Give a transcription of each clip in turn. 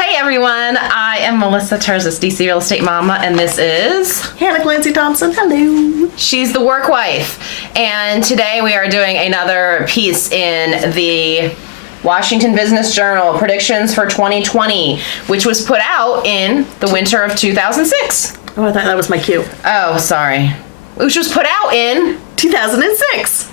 Hey everyone, I am Melissa Terzis, DC Real Estate Mama, and this is Hannah Clancy Thompson. Hello. She's the Work Wife. And today we are doing another piece in the Washington Business Journal, Predictions for 2020, which was put out in the winter of 2006. Oh, I thought that was my cue. Oh, sorry. Which was put out in 2006.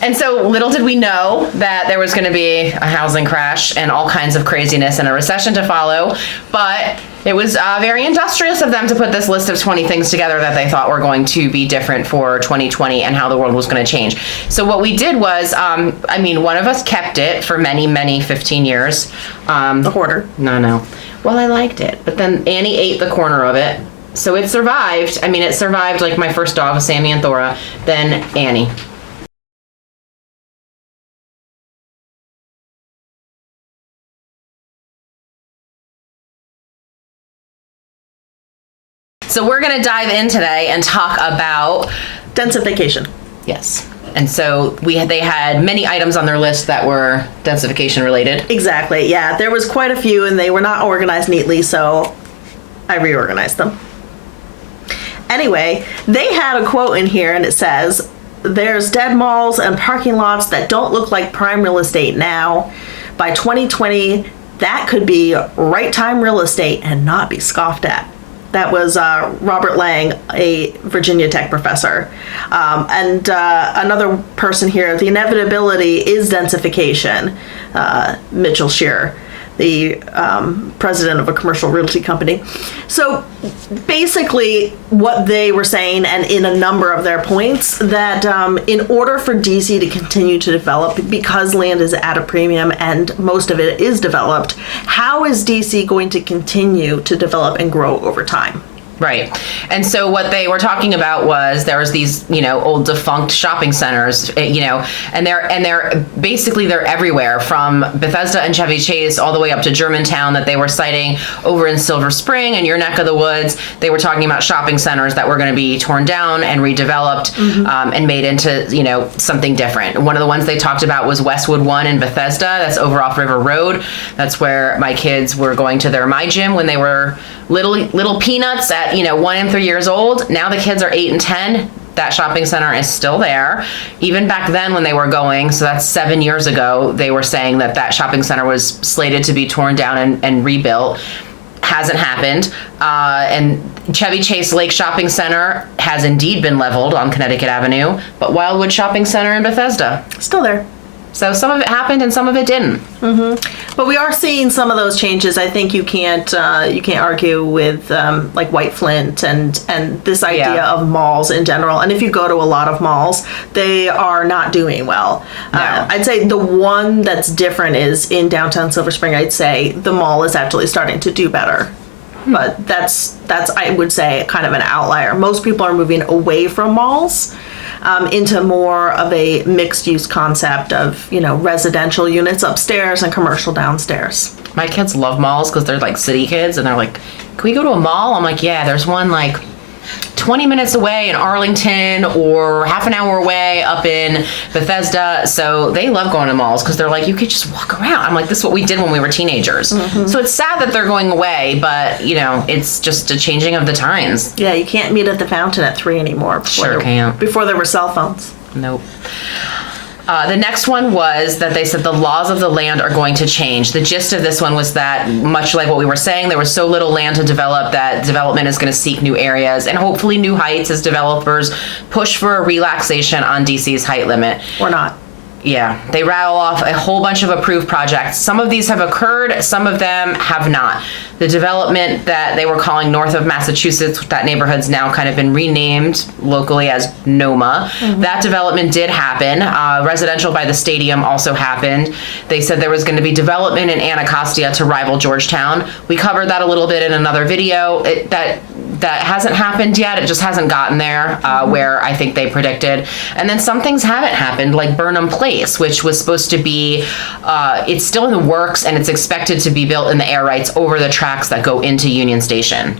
And so little did we know that there was going to be a housing crash and all kinds of craziness and a recession to follow. But it was very industrious of them to put this list of 20 things together that they thought were going to be different for 2020 and how the world was going to change. So what we did was, one of us kept it for many 15 years. The hoarder. No. Well, I liked it. But then Annie ate the corner of it. So it survived. It survived like my first dog, Sammy and Thora, then Annie. So we're going to dive in today and talk about densification. Yes. And so they had many items on their list that were densification related. Exactly. Yeah, there was quite a few and they were not organized neatly, so I reorganized them. Anyway, they had a quote in here and it says, "There's dead malls and parking lots that don't look like prime real estate now. By 2020, that could be right time real estate and not be scoffed at." That was Robert Lang, a Virginia Tech professor. And another person here, "The inevitability is densification." Mitchell Shearer, the president of a commercial realty company. So basically what they were saying, and in a number of their points, that in order for DC to continue to develop, because land is at a premium and most of it is developed, how is DC going to continue to develop and grow over time? Right. And so what they were talking about was there was these, old defunct shopping centers, and they're basically they're everywhere from Bethesda and Chevy Chase all the way up to Germantown that they were citing over in Silver Spring and your neck of the woods. They were talking about shopping centers that were going to be torn down and redeveloped and made into, something different. One of the ones they talked about was Westwood 1 in Bethesda. That's over off River Road. That's where my kids were going to their My Gym when they were little peanuts at 1 and 3 years old. Now the kids are 8 and 10. That shopping center is still there. Even back then when they were going, so that's 7 years ago, they were saying that shopping center was slated to be torn down and rebuilt. Hasn't happened. And Chevy Chase Lake Shopping Center has indeed been leveled on Connecticut Avenue, but Wildwood Shopping Center in Bethesda, Still there. so some of it happened and some of it didn't. But we are seeing some of those changes. I think you can't argue with like White Flint and this idea of malls in general. And if you go to a lot of malls, they are not doing well. No. I'd say the one that's different is in downtown Silver Spring. I'd say the mall is actually starting to do better. But that's I would say kind of an outlier. Most people are moving away from malls. Into more of a mixed-use concept of, residential units upstairs and commercial downstairs. My kids love malls because they're like city kids and they're like, "Can we go to a mall?" I'm like, "Yeah, there's one like 20 minutes away in Arlington or half an hour away up in Bethesda." So they love going to malls because they're like, you could just walk around. I'm like, this is what we did when we were teenagers. So it's sad that they're going away, but it's just a changing of the times. Yeah, you can't meet at the fountain at 3 anymore. Sure can't. Before there were cell phones. Nope. The next one was that they said the laws of the land are going to change. The gist of this one was that, much like what we were saying, there was so little land to develop that development is going to seek new areas and hopefully new heights as developers push for a relaxation on DC's height limit. Or not. Yeah, they rattle off a whole bunch of approved projects. Some of these have occurred, some of them have not. The development that they were calling north of Massachusetts, that neighborhood's now kind of been renamed locally as Noma. That development did happen. Residential by the stadium also happened. They said there was going to be development in Anacostia to rival Georgetown. We covered that a little bit in another video. that hasn't happened yet. It just hasn't gotten there where I think they predicted. And then some things haven't happened, like Burnham Place, which was supposed to be, it's still in the works, and it's expected to be built in the air rights over the tracks that go into Union Station.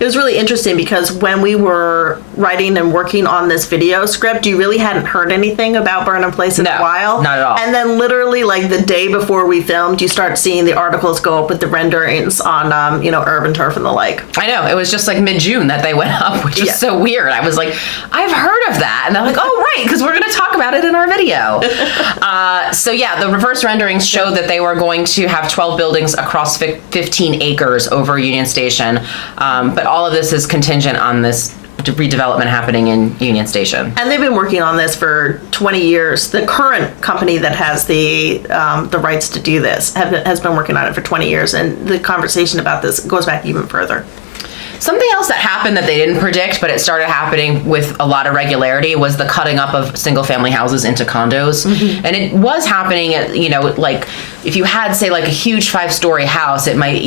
It was really interesting because when we were writing and working on this video script, you really hadn't heard anything about Burnham Place in a while. Not at all. And then literally like the day before we filmed, you start seeing the articles go up with the renderings on, urban turf and the like. I know. It was just like mid-June that they went up, which was so weird. I was like, I've heard of that. And they're like, oh, right, because we're going to talk about it in our video. The reverse renderings showed that they were going to have 12 buildings across 15 acres over Union Station. But all of this is contingent on this redevelopment happening in Union Station. And they've been working on this for 20 years. The current company that has the rights to do this has been working on it for 20 years. And the conversation about this goes back even further. Something else that happened that they didn't predict, but it started happening with a lot of regularity, was the cutting up of single-family houses into condos. And it was happening at, like, if you had, say, like a huge 5-story house, it might,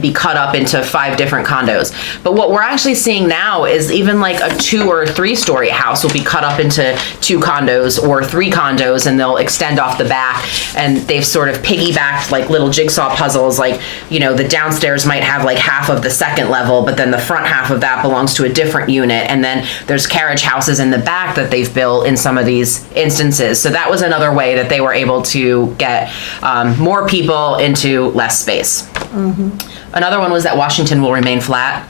be cut up into 5 different condos. But what we're actually seeing now is even like a 2 or 3-story house will be cut up into 2 condos or 3 condos, and they'll extend off the back. And they've sort of piggybacked like little jigsaw puzzles. Like, the downstairs might have like half of the second level, but then the front half of that belongs to a different unit. And then there's carriage houses in the back that they've built in some of these instances. So that was another way that they were able to get more people into less space. Another one was that Washington will remain flat.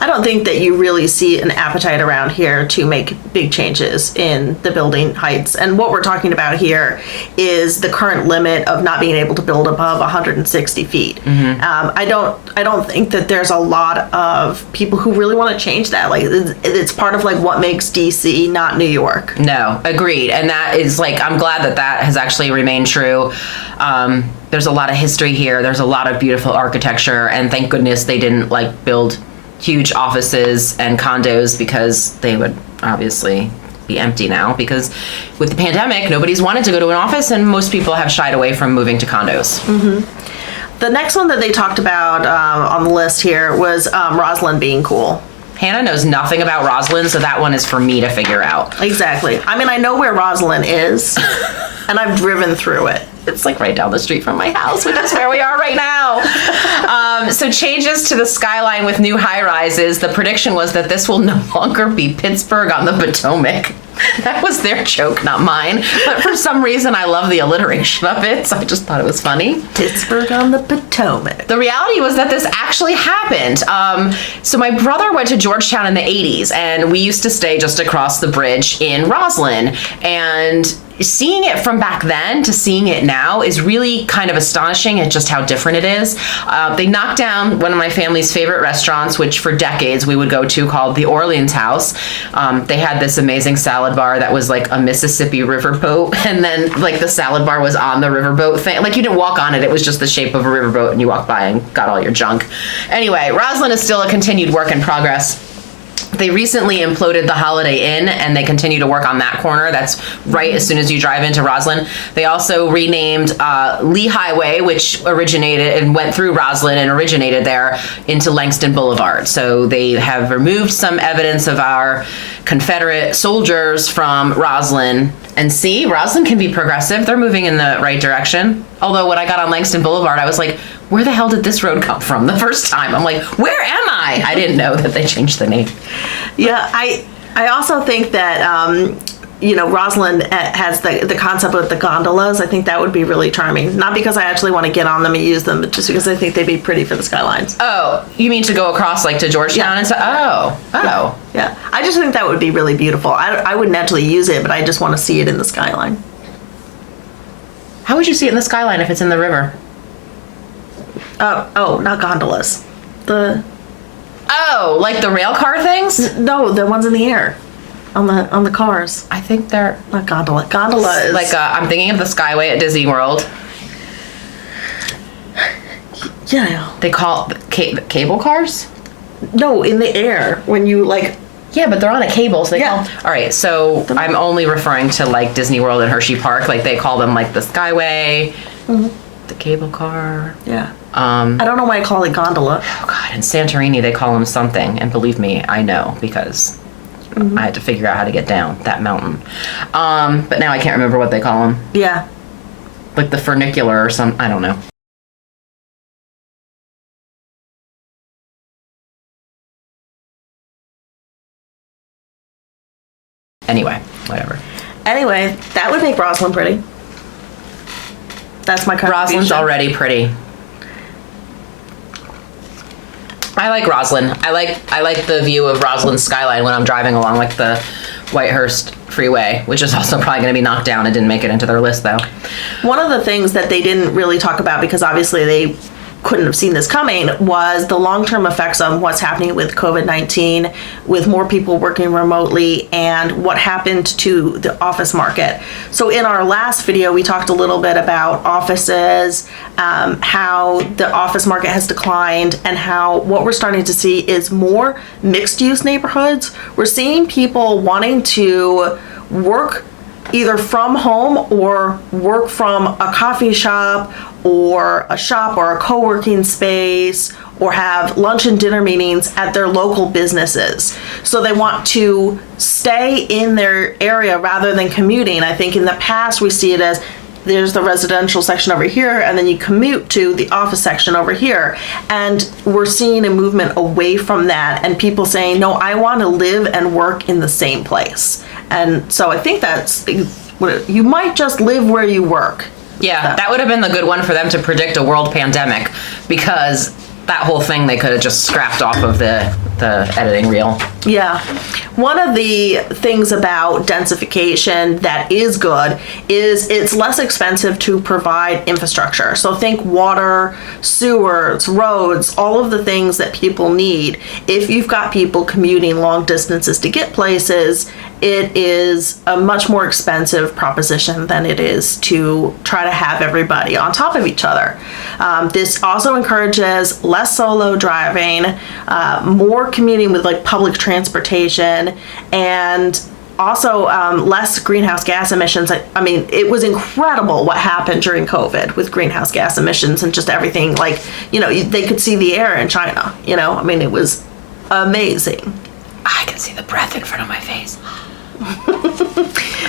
I don't think that you really see an appetite around here to make big changes in the building heights. And what we're talking about here is the current limit of not being able to build above 160 feet. I don't think that there's a lot of people who really want to change that. Like, it's part of like what makes DC not New York. No, agreed. And that is like, I'm glad that has actually remained true. There's a lot of history here. There's a lot of beautiful architecture, and thank goodness they didn't like build huge offices and condos, because they would obviously be empty now, because with the pandemic, nobody's wanted to go to an office, and most people have shied away from moving to condos. The next one that they talked about on the list here was Roslyn being cool. Hannah knows nothing about Roslyn, so that one is for me to figure out. Exactly. I mean, I know where Roslyn is, and I've driven through it. It's like right down the street from my house, which is where we are right now. So changes to the skyline with new high-rises. The prediction was that this will no longer be Pittsburgh on the Potomac. That was their joke, not mine. But for some reason, I love the alliteration of it, so I just thought it was funny. Pittsburgh on the Potomac. The reality was that this actually happened. So my brother went to Georgetown in the 80s, and we used to stay just across the bridge in Roslyn. And seeing it from back then to seeing it now is really kind of astonishing at just how different it is. They knocked down one of my family's favorite restaurants, which for decades we would go to, called the Orleans House. They had this amazing salad bar that was like a Mississippi riverboat, and then like the salad bar was on the riverboat thing. Like, you didn't walk on it, it was just the shape of a riverboat, and you walked by and got all your junk. Anyway, Roslyn is still a continued work in progress. They recently imploded the Holiday Inn, and they continue to work on that corner. That's right as soon as you drive into Roslyn. They also renamed Lee Highway, which originated and went through Roslyn and originated there, into Langston Boulevard. So they have removed some evidence of our Confederate soldiers from Roslyn. And see, Roslyn can be progressive. They're moving in the right direction. Although when I got on Langston Boulevard, I was like, where the hell did this road come from the first time? I'm like, where am I? I didn't know that they changed the name. Yeah, I also think that, Roslyn has the concept of the gondolas. I think that would be really charming. Not because I actually want to get on them and use them, but just because I think they'd be pretty for the skylines. Oh, you mean to go across like to Georgetown and stuff? Oh. Yeah. I just think that would be really beautiful. I wouldn't actually use it, but I just want to see it in the skyline. How would you see it in the skyline if it's in the river? Not gondolas. Like the rail car things? No, the ones in the air. On the cars. I think they're not gondola. Gondola is like I'm thinking of the Skyway at Disney World. Yeah. They call cable cars? No, in the air when you like. Yeah, but they're on a cable, so they call. All right, so I'm only referring to like Disney World and Hershey Park. Like they call them like the Skyway. the cable car. Yeah. I don't know why I call it gondola. Oh God, in Santorini they call them something, and believe me, I know because I had to figure out how to get down that mountain. But now I can't remember what they call them. Yeah. Like the funicular or some, I don't know. Anyway, whatever. Anyway, that would make Roslyn pretty. That's my contribution. Roslyn's already pretty. I like Roslyn. I like the view of Roslyn's skyline when I'm driving along like the Whitehurst Freeway, which is also probably going to be knocked down. It didn't make it into their list though. One of the things that they didn't really talk about, because obviously they couldn't have seen this coming, was the long-term effects on what's happening with COVID-19, with more people working remotely, and what happened to the office market. So in our last video, we talked a little bit about offices, how the office market has declined, and how what we're starting to see is more mixed-use neighborhoods. We're seeing people wanting to work either from home or work from a coffee shop or a shop or a co-working space, or have lunch and dinner meetings at their local businesses. So they want to stay in their area rather than commuting. I think in the past we see it as there's the residential section over here, and then you commute to the office section over here. And we're seeing a movement away from that, and people saying, no, I want to live and work in the same place. And so I think that's, you might just live where you work. Yeah, that would have been the good one for them to predict a world pandemic, because that whole thing they could have just scrapped off of the editing reel. Yeah. One of the things about densification that is good is it's less expensive to provide infrastructure. So think water, sewers, roads, all of the things that people need. If you've got people commuting long distances to get places, it is a much more expensive proposition than it is to try to have everybody on top of each other. This also encourages less solo driving, more commuting with like public transportation, and also less greenhouse gas emissions. I mean, it was incredible what happened during COVID with greenhouse gas emissions and just everything. Like, they could see the air in China, I mean, it was amazing. I can see the breath in front of my face.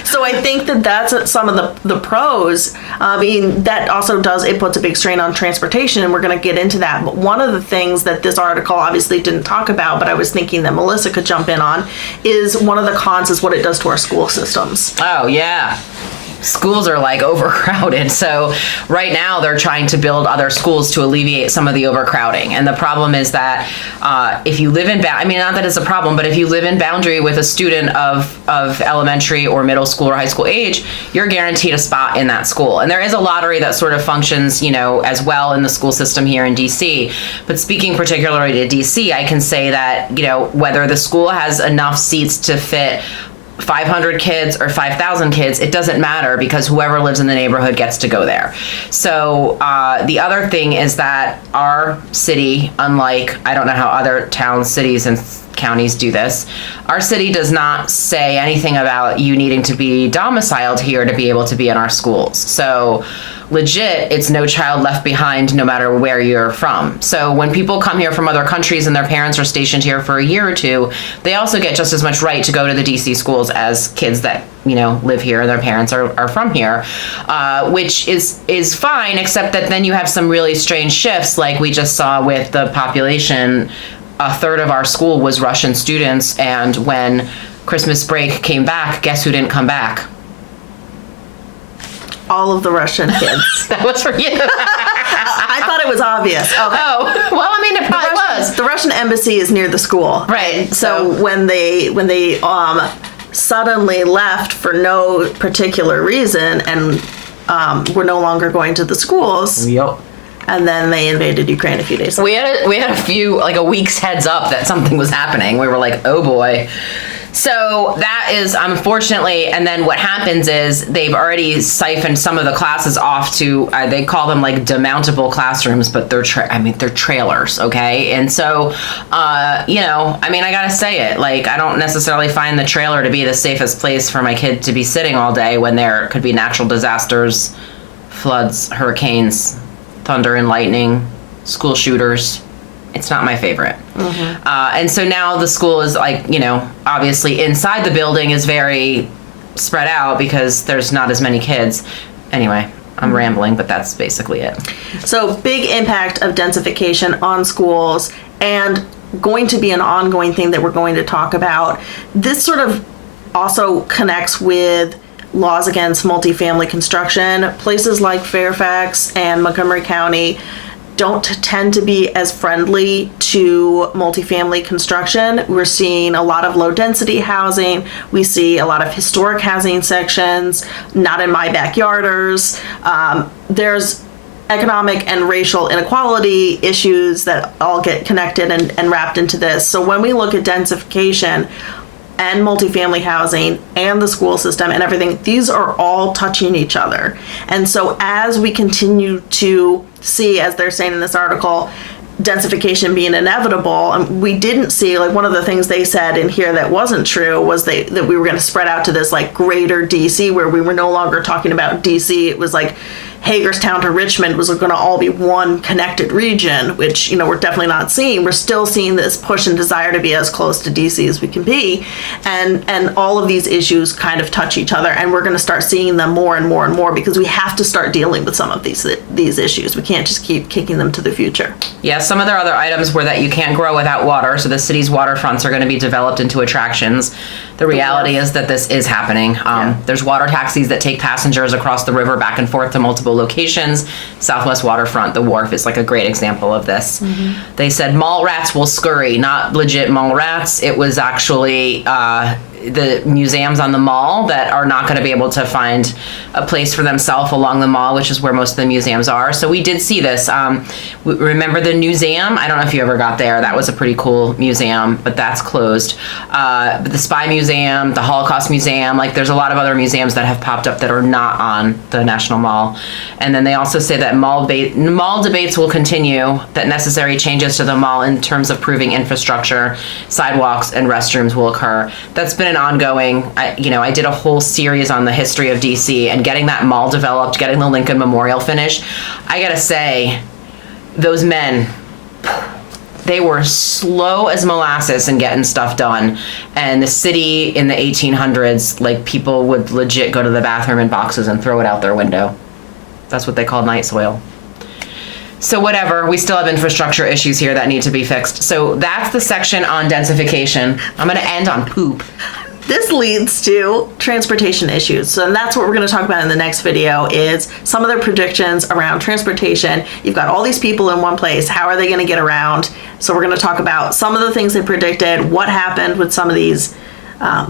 So I think that's some of the pros. I mean, that also it puts a big strain on transportation, and we're going to get into that. But one of the things that this article obviously didn't talk about, but I was thinking that Melissa could jump in on, is one of the cons is what it does to our school systems. Oh, yeah. Schools are like overcrowded. So right now they're trying to build other schools to alleviate some of the overcrowding. And the problem is that if you live in, not that it's a problem, but if you live in Boundary with a student of elementary or middle school or high school age, you're guaranteed a spot in that school. And there is a lottery that sort of functions, as well in the school system here in DC. But speaking particularly to DC, I can say that, whether the school has enough seats to fit 500 kids or 5,000 kids, it doesn't matter, because whoever lives in the neighborhood gets to go there. So the other thing is that our city, unlike, I don't know how other towns, cities, and counties do this, our city does not say anything about you needing to be domiciled here to be able to be in our schools. So legit, it's no child left behind no matter where you're from. So when people come here from other countries and their parents are stationed here for a year or two, they also get just as much right to go to the DC schools as kids that, live here and their parents are from here, which is fine, except that then you have some really strange shifts like we just saw with the population. A third of our school was Russian students, and when Christmas break came back, guess who didn't come back? All of the Russian kids. That was for you. I thought it was obvious. Okay. Oh, well, it probably was. The Russian embassy is near the school. Right. So when they suddenly left for no particular reason and were no longer going to the schools. Yep. And then they invaded Ukraine a few days later. We had a few, like a week's heads up that something was happening. We were like, oh boy. So that is unfortunately, and then what happens is they've already siphoned some of the classes off to, they call them like demountable classrooms, but they're trailers, okay? And so, I gotta say it, like, I don't necessarily find the trailer to be the safest place for my kid to be sitting all day when there could be natural disasters, floods, hurricanes, thunder and lightning, school shooters. It's not my favorite. And so now the school is like, obviously inside the building is very spread out because there's not as many kids. Anyway, I'm rambling, but that's basically it. So big impact of densification on schools, and going to be an ongoing thing that we're going to talk about. This sort of also connects with laws against multifamily construction. Places like Fairfax and Montgomery County don't tend to be as friendly to multifamily construction. We're seeing a lot of low density housing. We see a lot of historic housing sections, not in my backyarders. There's economic and racial inequality issues that all get connected and wrapped into this. So when we look at densification and multifamily housing and the school system and everything, these are all touching each other. And so as we continue to see, as they're saying in this article, densification being inevitable, and we didn't see, like, one of the things they said in here that wasn't true was that we were going to spread out to this like greater DC, where we were no longer talking about DC. It was like Hagerstown to Richmond was going to all be one connected region, which, we're definitely not seeing. We're still seeing this push and desire to be as close to DC as we can be. And all of these issues kind of touch each other, and we're going to start seeing them more and more and more because we have to start dealing with some of these issues. We can't just keep kicking them to the future. Yeah, some of their other items were that you can't grow without water, so the city's waterfronts are going to be developed into attractions. The reality is that this is happening. There's water taxis that take passengers across the river back and forth to multiple locations. Southwest Waterfront, the wharf, is like a great example of this. They said mall rats will scurry, not legit mall rats. It was actually the museums on the mall that are not going to be able to find a place for themselves along the mall, which is where most of the museums are. So we did see this. Remember the museum? I don't know if you ever got there. That was a pretty cool museum, but that's closed. But the Spy Museum, the Holocaust Museum, like there's a lot of other museums that have popped up that are not on the National Mall. And then they also say that mall debates will continue, that necessary changes to the mall in terms of improving infrastructure, sidewalks, and restrooms will occur. That's been an ongoing, I did a whole series on the history of DC and getting that mall developed, getting the Lincoln Memorial finished. I gotta say, those men, they were slow as molasses in getting stuff done. And the city in the 1800s, like, people would legit go to the bathroom in boxes and throw it out their window. That's what they called night soil. So whatever, we still have infrastructure issues here that need to be fixed. So that's the section on densification. I'm going to end on poop. This leads to transportation issues. So that's what we're going to talk about in the next video, is some of their predictions around transportation. You've got all these people in one place. How are they going to get around? So we're going to talk about some of the things they predicted, what happened with some of these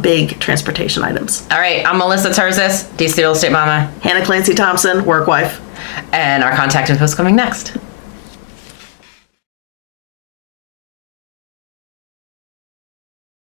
big transportation items. All right, I'm Melissa Terzis, DC Real Estate Mama. Hannah Clancy Thompson, work wife. And our contact info is coming next.